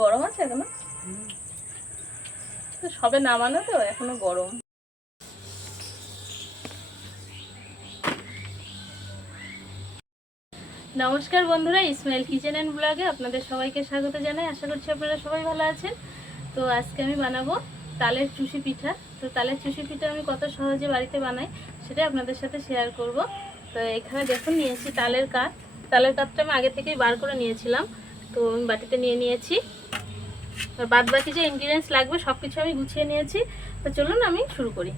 গরম আছে এখনো? তো সবে নামানো তো এখনো গরম। নমস্কার বন্ধুরা, ইসমাইল কিচেন অ্যান্ড ব্লগে আপনাদের সবাইকে স্বাগত জানাই। আশা করছি আপনারা সবাই ভালো আছেন। তো আজকে আমি বানাবো তালের চুষি পিঠা। তো তালের চুষি পিঠা আমি কত সহজে বাড়িতে বানাই সেটা আপনাদের সাথে শেয়ার করব। তো এখানে দেখুন নিয়েছি তালের কাঠ। তালের কাঠটা আমি আগে থেকেই বার করে নিয়েছিলাম, তো আমি বাটিতে নিয়ে নিয়েছি। আর বাদ বাকি যে ইনগ্রিডিয়েন্টস লাগবে সব কিছু আমি গুছিয়ে নিয়েছি। তো চলুন আমি শুরু করি।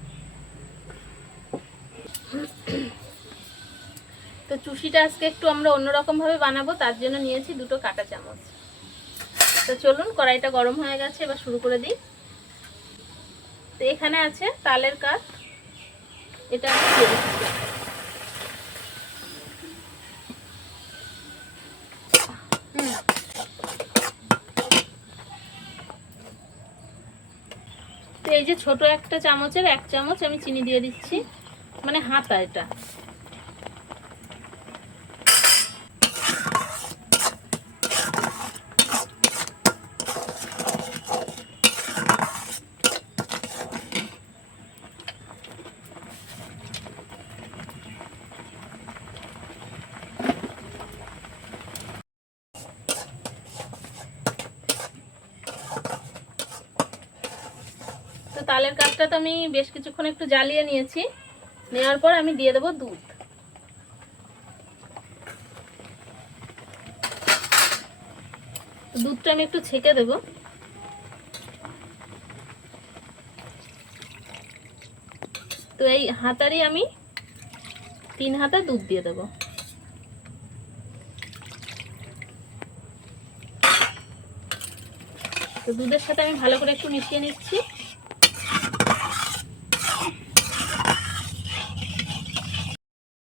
তো চুষিটা আজকে একটু আমরা অন্যরকম ভাবে বানাবো, তার জন্য নিয়েছি 2টো কাঁটা চামচ। তো চলুন, কড়াইটা গরম হয়ে গেছে, এবার শুরু করে দিই। তো এখানে আছে তালের কাঠ, এটা আমি দিয়ে দিচ্ছি। তো এই যে ছোট একটা চামচের 1 চামচ আমি চিনি দিয়ে দিচ্ছি, মানে হাতা এটা। তো তালের কাঠটা তো আমি বেশ কিছুক্ষণ একটু জ্বালিয়ে নিয়েছি। নেওয়ার পর আমি দিয়ে দেবো দুধ। দুধটা আমি একটু ছেঁকে দেব। তো এই হাতারই আমি 3 হাতা দুধ দিয়ে দেব। তো দুধের সাথে আমি ভালো করে একটু মিশিয়ে নিচ্ছি।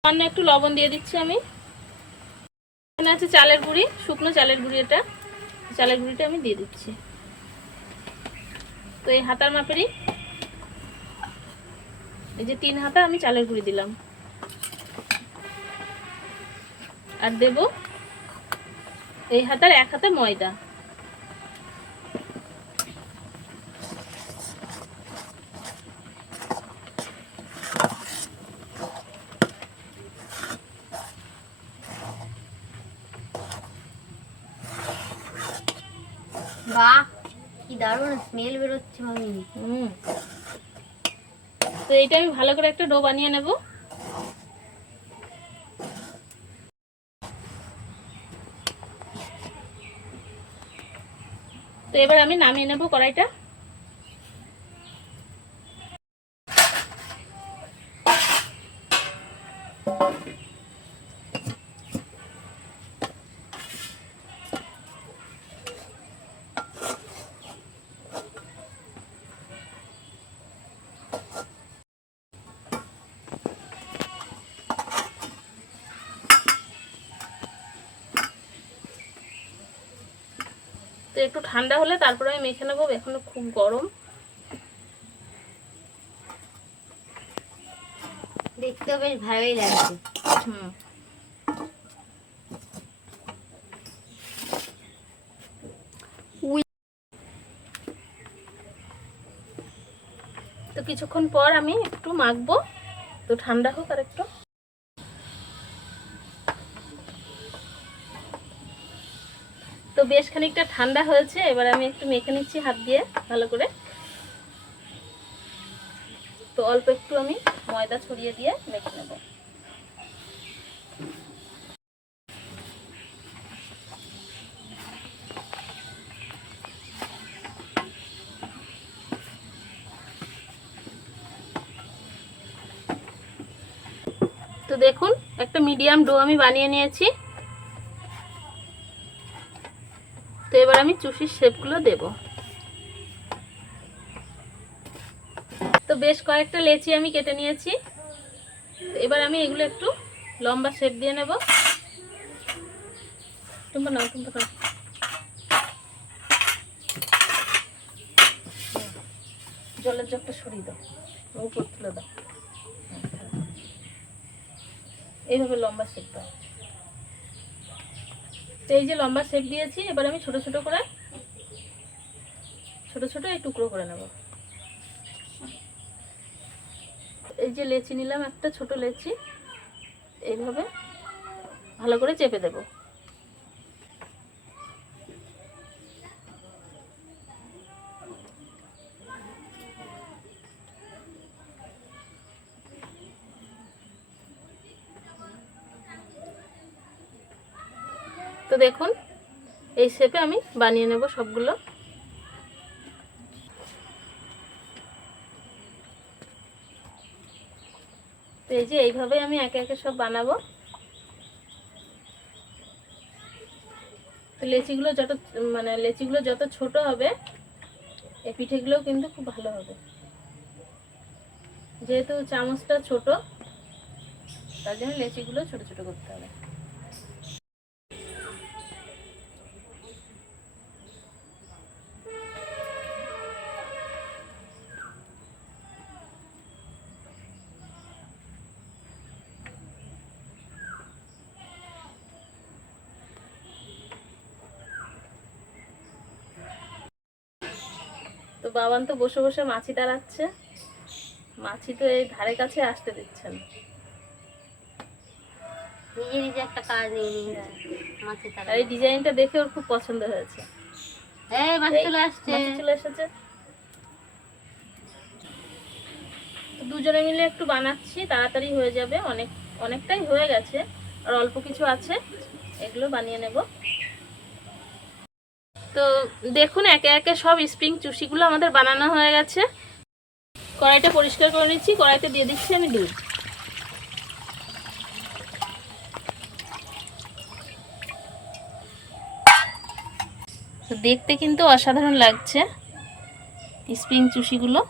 সামান্য একটু লবণ দিয়ে দিচ্ছি আমি। এখানে আছে চালের গুঁড়ি, শুকনো চালের গুঁড়ি, এটা চালের গুঁড়িটা আমি দিয়ে দিচ্ছি। তো এই হাতার মাপেরই এই যে 3 হাতা আমি চালের গুঁড়ি দিলাম। আর দেব এই হাতার 1 হাতা ময়দা। বাহ, কি দারুণ স্মেল বেরোচ্ছে মামি। তো এইটা আমি ভালো করে একটা ডো বানিয়ে নেব। তো এবার আমি নামিয়ে নেব কড়াইটা। তো একটু ঠান্ডা হলে তারপরে আমি মেখে নেবো, এখনো খুব গরম। দেখতেও বেশ ভালোই লাগছে। তো কিছুক্ষণ পর আমি একটু মাখবো, তো ঠান্ডা হোক আর একটু। তো বেশ খানিকটা ঠান্ডা হয়েছে, এবার আমি একটু মেখে নিচ্ছি হাত দিয়ে ভালো করে। তো অল্প একটু আমি ময়দা ছড়িয়ে দিয়ে মেখে নেব। তো দেখুন একটা মিডিয়াম ডো আমি বানিয়ে নিয়েছি। তো এবার আমি চুষির শেপগুলো দেব। তো বেশ কয়েকটা লেচি আমি কেটে নিয়েছি। এবার আমি এগুলো একটু লম্বা শেপ দিয়ে নেব। টুম্পা নাও, টুম্পা নাও। জলের জগটা সরিয়ে দাও, উপর তুলে দাও। এইভাবে লম্বা শেপ দাও। তো এই যে লম্বা শেপ দিয়েছি, এবার আমি ছোট ছোট করে ছোট ছোট এই টুকরো করে নেব। এই যে লেচি নিলাম, একটা ছোট লেচি, এইভাবে ভালো করে চেপে দেব। তো দেখুন এই শেপে আমি বানিয়ে নেব সবগুলো। তো এই যে এইভাবে আমি একে একে সব বানাবো। তো লেচিগুলো যত ছোট হবে এই পিঠেগুলো কিন্তু খুব ভালো হবে। যেহেতু চামচটা ছোট তার জন্য লেচিগুলো ছোট ছোট করতে হবে। তো বাবান তো বসে বসে মাছি তাড়াচ্ছে, মাছি তো এই ধারে কাছে আসতে দিচ্ছেন। নিজে নিজে একটা কাজ নিয়ে নিয়েছে মাছি তারা। আর এই ডিজাইনটা দেখে ওর খুব পছন্দ হয়েছে। এই মাছি চলে আসছে, মাছি চলে এসেছে। তো দুজনে মিলে একটু বানাচ্ছি, তাড়াতাড়ি হয়ে যাবে। অনেকটাই হয়ে গেছে, আর অল্প কিছু আছে, এগুলো বানিয়ে নেব। তো দেখুন একে একে সব স্প্রিং চুষিগুলো আমাদের বানানো হয়ে গেছে। কড়াইটা পরিষ্কার করে নিচ্ছি, কড়াইতে দিয়ে দিচ্ছি আমি দুধ। তো দেখতে কিন্তু অসাধারণ লাগছে স্প্রিং চুষিগুলো।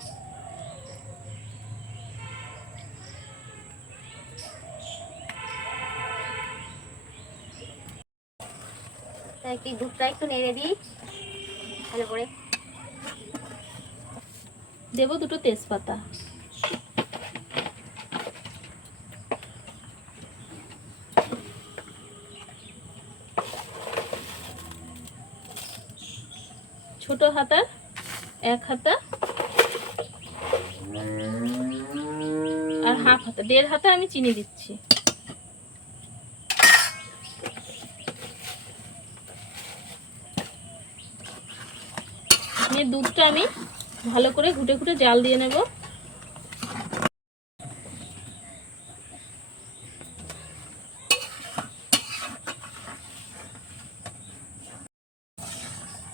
কি দুধটা একটু নেড়ে দিই ভালো করে। দেবো দুটো তেজপাতা। ছোট হাতার 1 হাতা আর হাফ হাতা, 1.5 হাতা আমি চিনি দিচ্ছি। নিয়ে দুধটা আমি ভালো করে ঘুটে ঘুটে জাল দিয়ে নেব।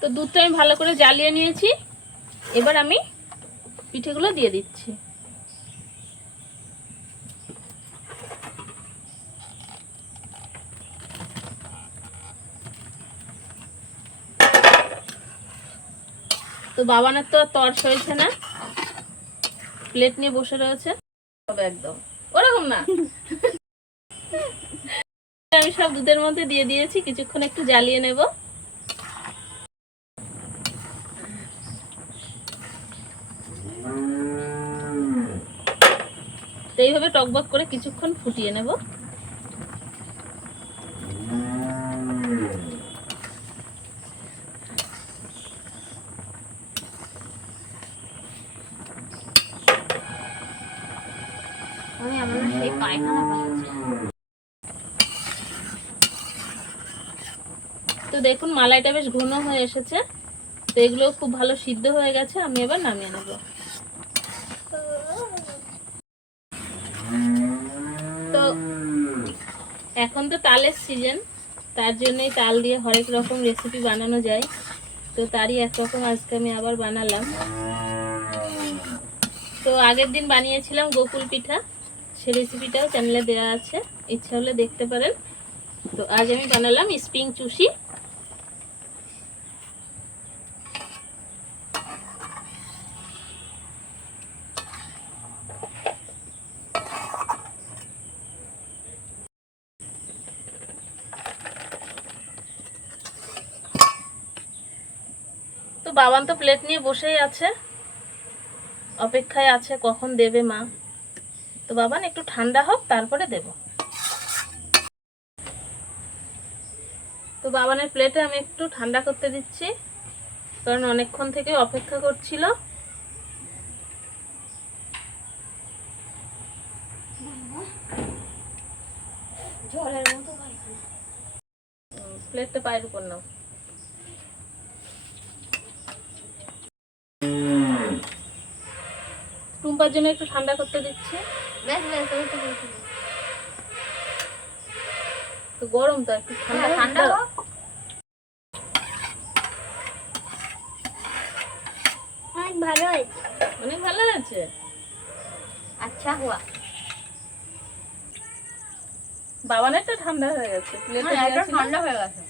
তো দুধটা আমি ভালো করে জ্বালিয়ে নিয়েছি, এবার আমি পিঠেগুলো দিয়ে দিচ্ছি। তো বাবানের তো তর সইছে না, প্লেট নিয়ে বসে রয়েছে। একদম ওরকম না। আমি সব দুধের মধ্যে দিয়ে দিয়েছি, কিছুক্ষণ একটু জ্বালিয়ে নেব। তো এইভাবে টকবক করে কিছুক্ষণ ফুটিয়ে নেব। আমার সেই পায়খানা পাচ্ছে। তো দেখুন মালাইটা বেশ ঘন হয়ে এসেছে। তো এগুলো খুব ভালো সিদ্ধ হয়ে গেছে, আমি এবার নামিয়ে নেব। তো এখন তো তালের সিজন, তার জন্যই তাল দিয়ে হরেক রকম রেসিপি বানানো যায়। তো তারই একরকম আজকে আমি আবার বানালাম। তো আগের দিন বানিয়েছিলাম গোকুল পিঠা, সে রেসিপিটাও চ্যানেলে দেওয়া আছে, ইচ্ছা হলে দেখতে পারেন। তো আজ আমি বানালাম স্প্রিং চুষি। তো বাবান তো প্লেট নিয়ে বসেই আছে, অপেক্ষায় আছে কখন দেবে মা। তো বাবান একটু ঠান্ডা হোক তারপরে দেব। তো বাবানের প্লেটে আমি একটু ঠান্ডা করতে দিচ্ছি। কারণ অনেকক্ষণ থেকে অপেক্ষা করছিল। জলের মতো পায়খানা। প্লেটটা পায়ের উপর নাও। টুম্পার জন্য একটু ঠান্ডা করতে দিচ্ছি। বেশ বেশ ওই তো বলছি। তো গরম তো, একটু ঠান্ডা ঠান্ডা ঠান্ডা। হোক। অনেক ভালো হয়েছে। অনেক ভালো আছে। আচ্ছা হুয়া। বাবানেরটা ঠান্ডা হয়ে গেছে, প্লেটে এটা ঠান্ডা হয়ে গেছে।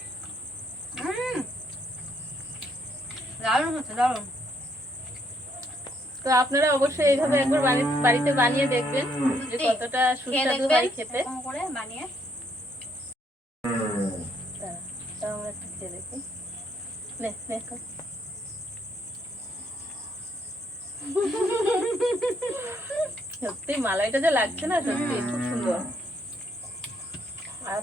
দারুণ হচ্ছে, দারুণ। তো আপনারা অবশ্যই এইভাবে একবার বাড়িতে বানিয়ে দেখবেন যে কতটা সুস্বাদু হয় খেতে। এরকম করে বানিয়ে। তাও আমরা একটু খেয়ে দেখি। নে নে খা। সত্যি মালাইটা যে লাগছে না, সত্যি খুব সুন্দর। আর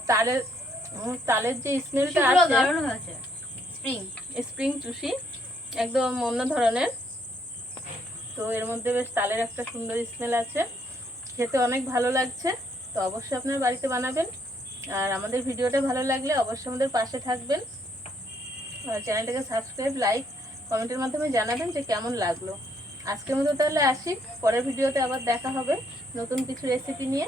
তালের যে স্মেলটা আছে, দারুণ হয়েছে। স্প্রিং চুষি একদম অন্য ধরনের। তো এর মধ্যে বেশ তালের একটা সুন্দর স্মেল আছে, খেতে অনেক ভালো লাগছে। তো অবশ্যই আপনার বাড়িতে বানাবেন। আর আমাদের ভিডিওটা ভালো লাগলে অবশ্যই আমাদের পাশে থাকবেন। আর চ্যানেলটাকে সাবস্ক্রাইব, লাইক, কমেন্টের মাধ্যমে জানাবেন যে কেমন লাগলো। আজকের মতো তাহলে আসি, পরের ভিডিওতে আবার দেখা হবে নতুন কিছু রেসিপি নিয়ে।